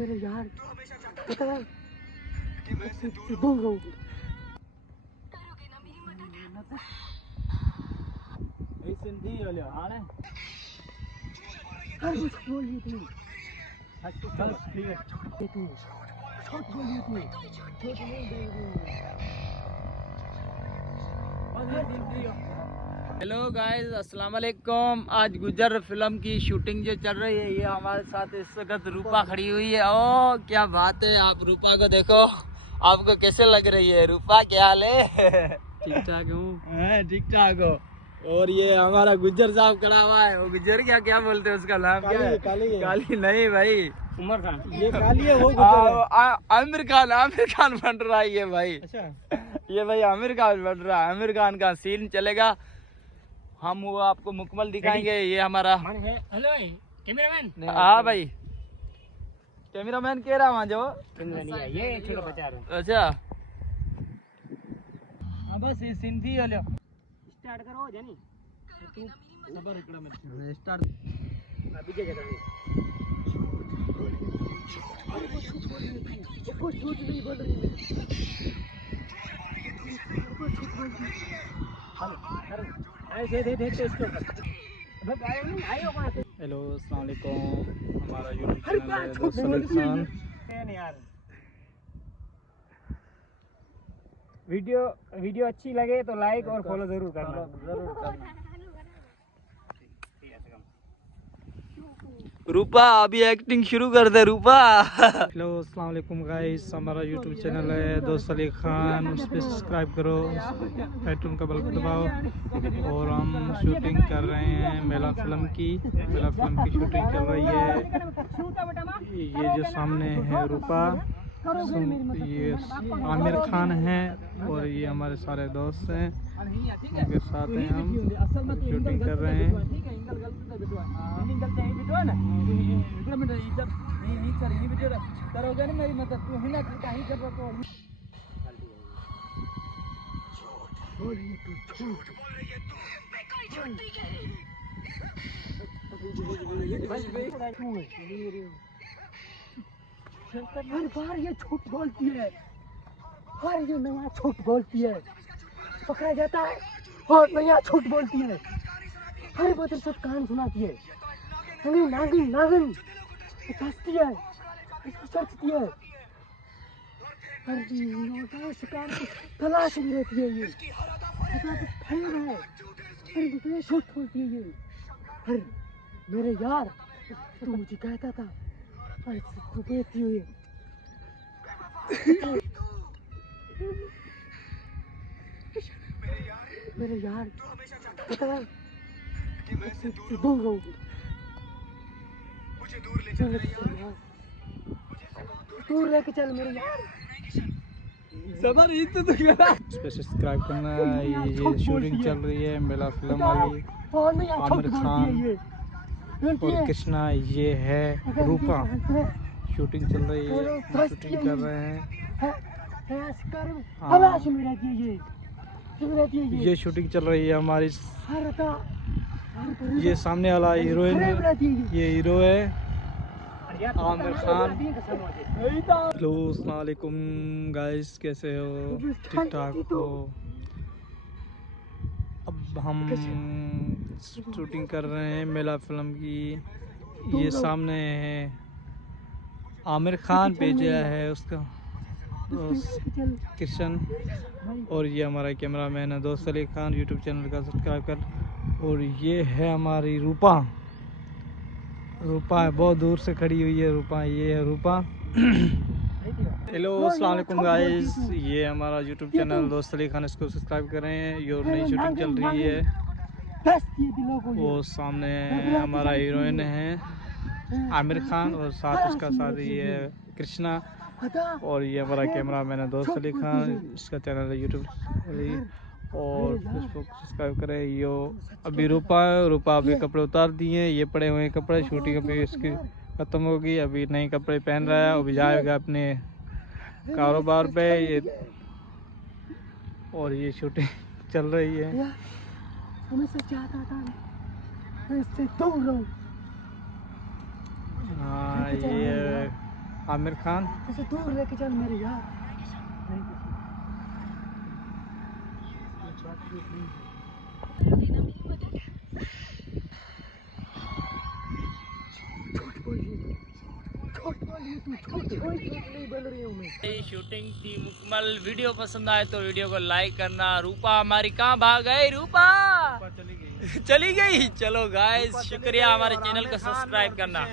मेरे यार पता है मैं दूर रहूंगी। हर कुछ बोलिए तू बस ठीक है तू छोट बोलिए तू छोट नहीं देंगे। हेलो गाइस, अस्सलाम वालेकुम। आज गुजर फिल्म की शूटिंग जो चल रही है, ये हमारे साथ इस वक्त रूपा खड़ी हुई है। ओ क्या बात है, आप रूपा को देखो, आपको कैसे लग रही है रूपा? क्या हाल है? ठीक ठाक हूँ। ठीक ठाक हो। और ये हमारा गुजर साहब खड़ा हुआ है। वो गुजर क्या क्या बोलते हैं, उसका नाम क्या है? काली नहीं भाई, उमर खान। ये काली है, वो आमिर खान बन रहा है ये भाई। अच्छा ये भाई आमिर खान बन रहा है। आमिर खान का सीन चलेगा, हम वो आपको मुकम्मल दिखाएंगे। ये हमारा हेलो कैमरामैन। हाँ भाई, कैमरामैन कह रहा वहाँ जो ये छोटा बचा रहा। अच्छा हाँ, बस ये सीन थी। हेलो स्टार्ट करो जानी सबर इकड़ा में स्टार्ट अभी क्या कर हेलो अस्सलाम वालेकुम। हमारा यूट्यूब चैनल है दोस्त सलीम खान। यार वीडियो अच्छी लगे तो लाइक और फॉलो जरूर करना। रूपा अभी एक्टिंग शुरू कर दे रूपा। हेलो अस्सलाम वालेकुम गाइस, हमारा यूट्यूब चैनल है दोस्त सलीम खान, उस पर सब्सक्राइब करो, आइकन का बटन दबाओ। और हम शूटिंग कर रहे हैं मेला फिल्म की शूटिंग चल रही है। ये जो सामने है रूपा, ये आमिर खान है और ये हमारे सारे दोस्त हैं, उनके साथ हैं हम शूटिंग कर रहे हैं। करोगे ना मेरी मदद, तू है ना कहीं कर रहा तो हर बार ये झूठ बोलती है, हर ये नया झूठ बोलती है, पकड़ा जाता है और नया झूठ बोलती है, हर बार सब कान सुनाती है। नागिन नागिन हंसती है, इसको सचती है, हर शिकार की तलाश में रहती है। ये फैन है, हर दूसरे झूठ बोलती है ये। हर मेरे यार तू मुझे कहता था तू कहती हुई मेरे यार पता है मैं दूर रहूंगी। दूर लेके चल मेरे यार। सबर इस पे सब्सक्राइब करना। ये शूटिंग चल रही है मेला फिल्म वाली, आमिर खान और कृष्णा, ये है रूपा। शूटिंग चल रही है, शूटिंग कर रहे हैं। ये शूटिंग चल रही है हमारी। ये सामने वाला हीरोइन, ये हीरो है आमिर खान। हेलो अस्सलाम वालेकुम गाइस, कैसे हो? ठीक ठाक हो? अब हम शूटिंग कर रहे हैं मेला फिल्म की। ये सामने है आमिर खान भेजा है उसका दोस्त कृष्ण, और ये हमारा कैमरामैन है दोस्त सलीम खान। यूट्यूब चैनल का सब्सक्राइब कर। और ये है हमारी रूपा है, बहुत दूर से खड़ी हुई है रूपा। ये है रूपा। हेलो अस्सलाम वालेकुम गाइस, ये हमारा यूट्यूब चैनल दोस्त सलीम खान, इसको सब्सक्राइब करें। ये नई शूटिंग चल रही है। वो सामने हमारा हीरोइन है आमिर खान और साथ उसका साथ ये कृष्णा, और ये हमारा कैमरामैन है दोस्त सलीम खान, इसका चैनल है यूट्यूब और फेसबुक सब्सक्राइब करें। यो अभी रूपा अभी कपड़े उतार दिए, ये पड़े हुए कपड़े, शूटिंग अभी इसकी ख़त्म होगी, अभी नए कपड़े पहन रहा है, अभी जाएगा अपने कारोबार पे। ये और ये शूटिंग चल रही है। हाँ, ये आमिर खान। ऐसे दूर लेके चल मेरे यार। नहीं शूटिंग थी मुकम्मल। वीडियो पसंद आए तो वीडियो को लाइक करना। रूपा हमारी कहाँ भाग गई? रूपा चली गई। चलो गाइस, शुक्रिया हमारे चैनल को सब्सक्राइब करना।